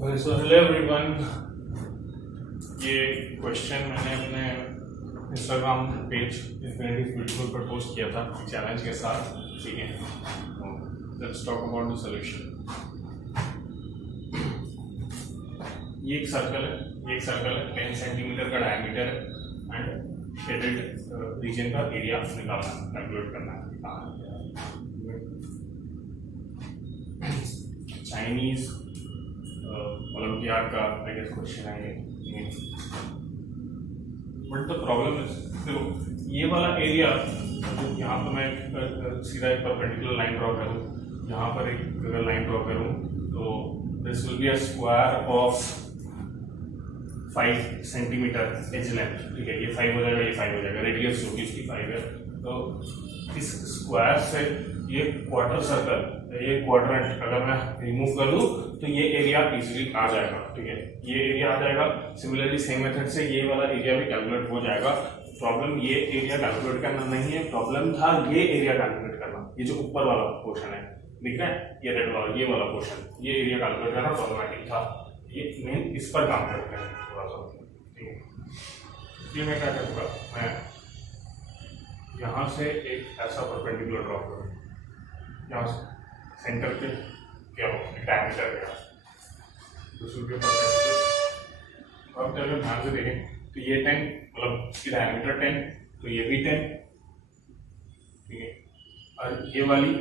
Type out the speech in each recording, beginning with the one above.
So hello everyone, ये question मैंने अपने इंस्टाग्राम पेज इन्फिनिटी ब्यूटीफुल पर पोस्ट किया था चैलेंज के साथ। ठीक है, let's talk about the solution. ये एक सर्कल है 10 सेंटीमीटर का डायमीटर है एंड शेडेड रीजन का एरिया निकालना, कैलकुलेट करना है। चाइनीज ओलंपियाड का आई गेस क्वेश्चन है ये। बट द प्रॉब्लम इज, देखो ये वाला एरिया, यहाँ पर मैं सीधा एक परपेंडिकुलर लाइन ड्रॉ करूँ, यहाँ पर एक अगर लाइन ड्रॉ करूँ तो this will be a square of 5 centimetre edge length. ठीक है, ये 5 हो जाएगा, ये 5 हो जाएगा, रेडियस जो कि इसकी 5 है। तो इस स्क्वायर से ये क्वार्टर सर्कल, ये क्वाड्रेंट अगर मैं रिमूव कर दूं तो ये एरिया इजीली आ जाएगा। ठीक है, ये एरिया आ जाएगा। सिमिलरली सेम मेथड से ये वाला एरिया भी कैलकुलेट हो जाएगा। प्रॉब्लम ये एरिया कैलकुलेट करना नहीं है, प्रॉब्लम था ये एरिया कैलकुलेट करना। ये जो ऊपर वाला पोर्शन है दिख रहा है, ये रेड वाला, ये वाला पोर्शन, ये एरिया कैलकुलेट करना प्रॉब्लमेटिक था। ये मेन इस पर काम करते हैं थोड़ा सा। ठीक है, ये मैं क्या करूँगा, मैं यहाँ से एक ऐसा परपेंडिकुलर ड्रॉ करूँ, यहाँ से सेंटर पे क्या हो डायमीटर क्या दूसरे के परपेंडिकुलर। अब अगर ध्यान से देखें तो ये 10 मतलब इसकी डायमीटर 10, तो ये भी 10। ठीक है, और ये वाली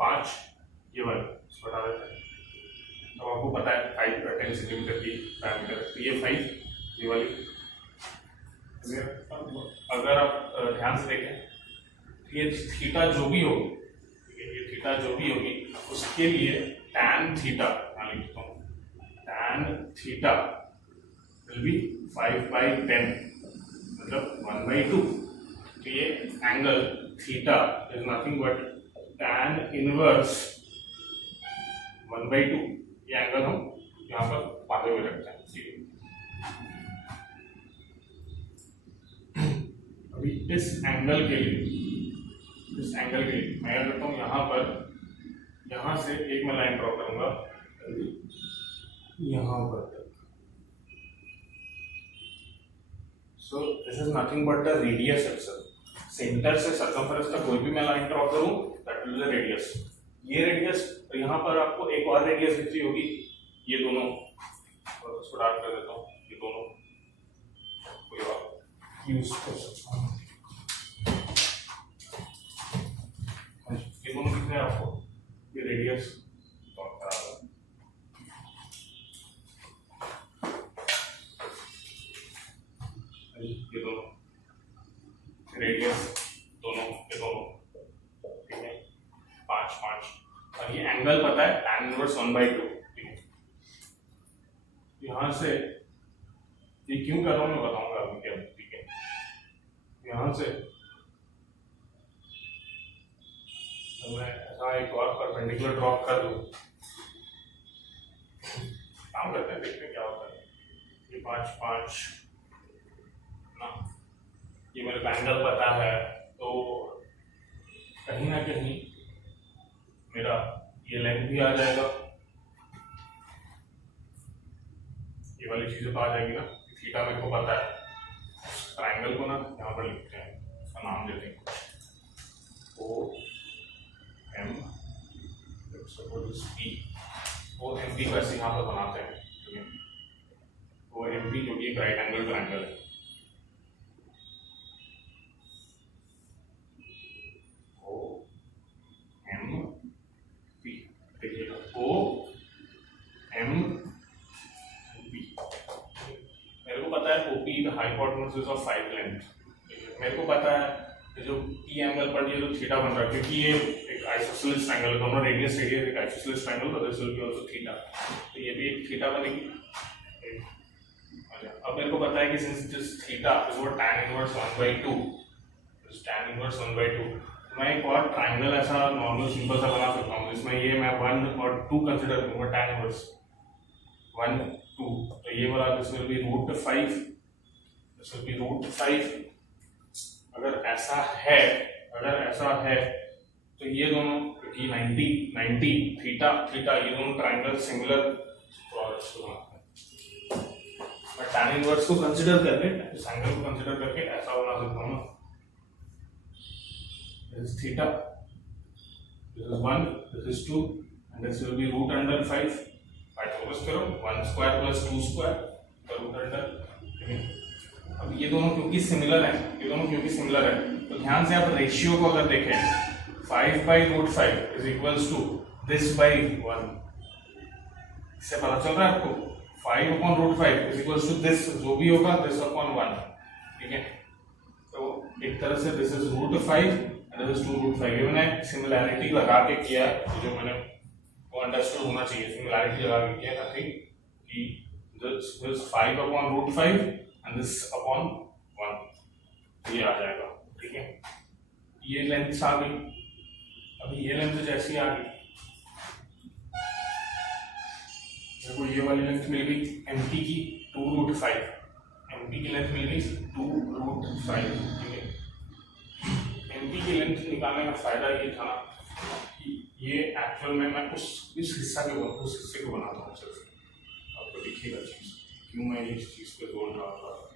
5, ये वाली इसको हटा देते हैं। तो आपको पता है 10 सेंटीमीटर की डायमीटर है, तो ये 5, ये वाली। अगर आप ध्यान से देखें ये थीटा जो भी होगी, ये थीटा जो भी होगी उसके लिए tan थीटा, मैं लिखता हूँ tan थीटा विल बी 5/10 मतलब 1/2। तो ये angle theta is nothing but tan inverse 1/2। ये एंगल हम यहाँ पर पाते हुए रखते हैं। अभी इस एंगल के लिए मैं क्या करता हूँ, यहाँ पर, यहाँ से एक मैं लाइन ड्रॉ करूंगा यहाँ पर। So this is nothing but the radius itself. Centre से सर्कमफेरेंस तक कोई भी मैं लाइन ड्रॉ करूं that will be the radius. ये रेडियस, तो यहाँ पर आपको एक और रेडियस दिख रही होगी, ये दोनों, और उसको डार्क कर देता हूँ, ये दोनों कोई और यूज कर सकता हूँ। ये दोनों दिख रहे हैं आपको, ये रेडियस ये दोनों रेडियस दोनों, ये दोनों। ठीक है, 5 और ये एंगल पता है tan इनवर्स 1/2। ठीक है, यहाँ से ये क्यों कर रहा हूँ मैं बताऊंगा अभी क्या। ठीक है, यहाँ से तो मैं ऐसा एक और परपेंडिकुलर ड्रॉ कर दूं, काम करते हैं, देखते हैं क्या होता है। ये 5 ना, ये मेरे को एंगल पता है, तो कहीं ना कहीं मेरा ये लेंथ भी आ जाएगा, ये वाली चीजें तो आ जाएगी ना। थीटा मेरे को पता है, ट्राइंगल को ना यहाँ पर लिखते हैं, उसका नाम देते हैं ओ एम, सपोज पी, वो एम पी वैसे यहाँ पर बनाते हैं। ठीक है, वो एम पी जो कि एक राइट एंगल ट्राइंगल है, ओ एम पी। देखिएगा ओ एम पी, मेरे को पता है OP the hypotenuse of 5 length. मेरे को पता है जो ई एंगल पर ये जो थीटा बन रहा है, क्योंकि ये एक आइसोसेलेस ट्रायंगल है, दोनों रेडियस एक आइसोसेलेस ट्रायंगल, तो this will be also theta, तो ये भी एक थीटा बनेगी। अब मेरे को पता है कि since this theta is what tan inverse 1/2, this tan inverse 1/2, मैं एक और ट्रायंगल ऐसा नॉर्मल सिंपल सा बना सकता हूँ जिसमें ये मैं 1 और 2 कंसीडर करूंगा, tan इनवर्स 1 2, तो ये वाला this will B √5, this will B √5। अगर ऐसा है तो ये दोनों, क्योंकि 90 थीटा ये दोनों ट्रायंगल सिमिलर साइन इनवर्स को कंसिडर करके, साइन को कंसिडर करके ऐसा बना सकता हूँ ना, this is theta, this is 1, this is 2 and this will be root under 5। Focus करो 1 स्क्वायर प्लस 2 स्क्वायर का रूट अंडर। अब ये दोनों क्योंकि सिमिलर है, तो ध्यान से आप रेशियो को अगर देखें 5/√5 is equals to this by 1, इससे पता चल रहा है आपको 5/√5 इज इक्वल्स टू दिस, जो भी होगा दिस अपॉन 1, ठीक है। तो एक तरह से this is √5 and this is 2√5। ये मैंने सिमिलैरिटी लगा के किया, जो मैंने वो अंडरस्टूड होना चाहिए, सिमिलैरिटी लगा के किया ताकि कि this is 5/√5 and this upon 1, ये आ जाएगा, ठीक है। ये लेंथ आ गई। अभी ये लेंथ जैसी आ गई, मेरे को ये वाली लेंथ मिल गई एमपी की 2√5, एमपी की लेंथ मिल गई 2√5, ठीक है। एमपी की लेंथ निकालने का फायदा ये था ना कि ये एक्चुअल में मैं उस हिस्से को बनाता हूँ, सिर्फ आपको दिखेगा चीज क्यों मैं इस चीज पे जोर डाल रहा था।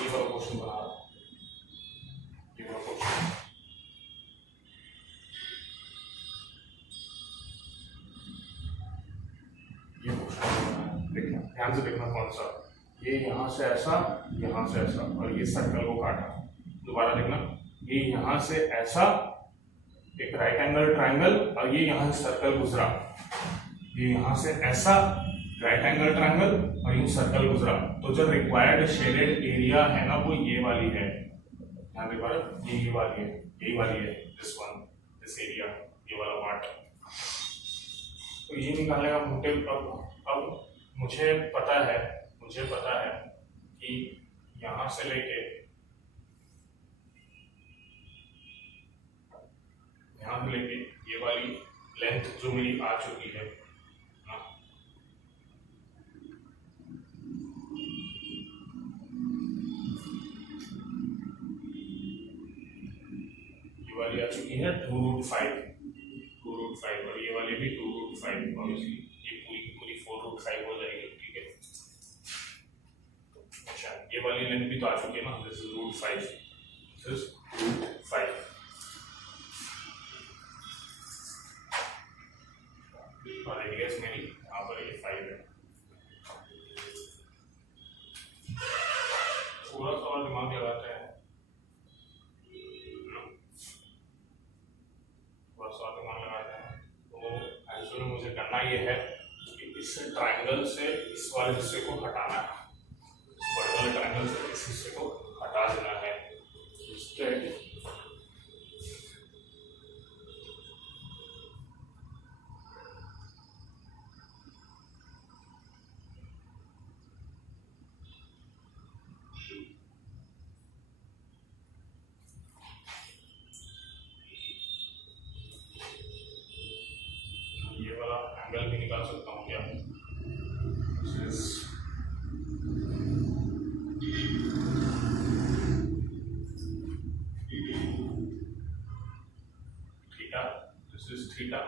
ये वाला क्वेश्चन बना रहा हूँ, ये वाला क्वेश्चन, ये क्वेश्चन देखना ध्यान से, देखना कौन सा, ये यहाँ से ऐसा, यहाँ से ऐसा, और ये सर्कल को काटा। दोबारा देखना, ये यहाँ से ऐसा एक राइट एंगल ट्राइंगल, और ये यहाँ से सर्कल गुजरा, ये यहाँ से ऐसा राइट एंगल ट्राइंगल और यूं सर्कल गुजरा। तो जो रिक्वायर्ड शेडेड एरिया है ना वो ये वाली है, ध्यान देखो, ये वाली है, यही वाली है, दिस वन, दिस एरिया, ये वाला पार्ट। तो ये निकालने का मोटिव, अब मुझे पता है कि यहाँ से लेके ये वाली लेंथ जो मेरी आ चुकी है ना, ये वाली आ चुकी है 2√5, और ये वाली भी 2√5, ऑब्वियसली ये पूरी 4√5 हो जाएगी, ठीक है। अच्छा, ये वाली लेंथ भी तो आ चुकी है ना, दिस इज √5, दिस इज √5, और रेडियस मेरी यहाँ पर ये 5 है। थोड़ा सा और दिमाग लगाते हैं, तो एक्चुअली मुझे करना ये है कि इस ट्राइंगल से इस वाले हिस्से को हटाना है, बड़े वाले ट्राइंगल से इस हिस्से को हटा देना है। ये वाला एंगल भी निकाल सकता हूँ क्या, थीटा, दिस इज थीटा,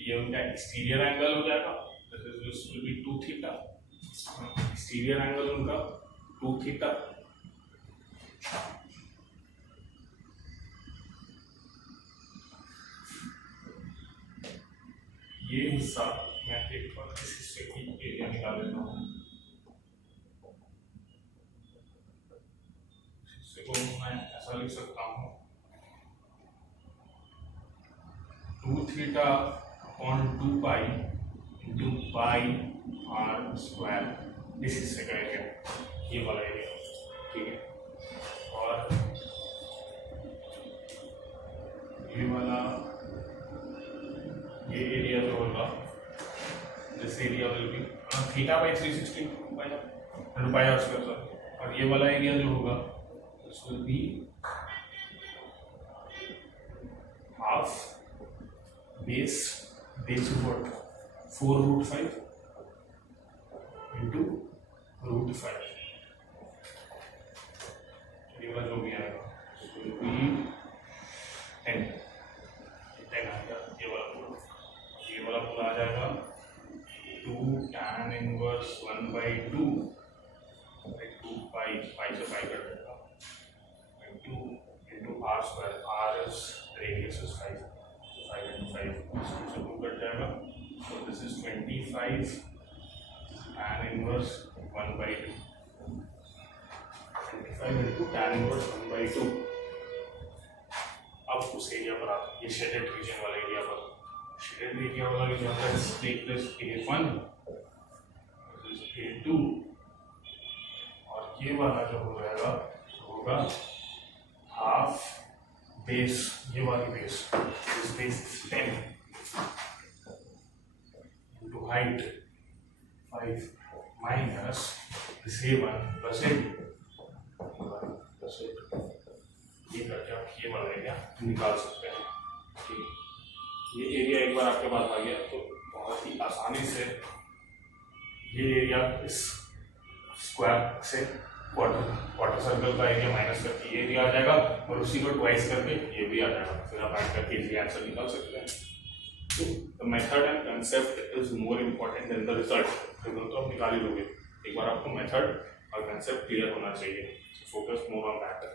ये उनका एक्सटीरियर एंगल हो जाएगा, this will B 2 theta, exterior angle उनका 2 थीटा। ये हिस्सा मैं एक बार इस हिस्से की एरिया निकाल लेता हूँ, इस हिस्से को मैं ऐसा लिख सकता हूँ 2 theta upon 2 pi into pi R square, इस हिस्से का एरिया, ये वाला एरिया, ठीक है। और ये वाला ये एरिया जो होगा, this area will be theta by 360 pi R square, और ये वाला एरिया जो होगा this will be half base what 4√5 into √5, ये वाला जो भी आएगा विल बी 10 आ गया, ये वाला पूरा आ जाएगा 2 tan इनवर्स 1/2 2 पाई पाई से पाई कट जाएगा 2 into r square. R is radius is 5. 5 into 5 so 2 cut जाएगा. So this is 25 tan inverse 1/2. 25 into tan inverse 1/2. अब उस एरिया पर आते हैं, ये शेडेड रीजन वाला एरिया पर. शेडेड एरिया वाला रीजन है, let's take this A1, this is A2, और ये वाला जो हो जाएगा होगा हाफ बेस. ये वाली base, this base is 10 into height 5 minus this A1 plus A2 plus A2. ये करके आप ये वाला एरिया निकाल सकते हैं. ठीक, ये एरिया एक बार आपके पास आ गया तो बहुत ही आसानी से ये एरिया इस स्क्वायर से क्वार्टर सर्कल का एरिया माइनस करके ये एरिया आ जाएगा और उसी को ट्वाइस करके ये भी आ जाएगा. फिर आप ऐड करके ये आंसर निकाल सकते हैं. तो the method and concept is more important then the result. Result तो आप निकाल ही लोगे, एक बार आपको मेथड और कंसेप्ट क्लियर होना चाहिए. Focus more on that.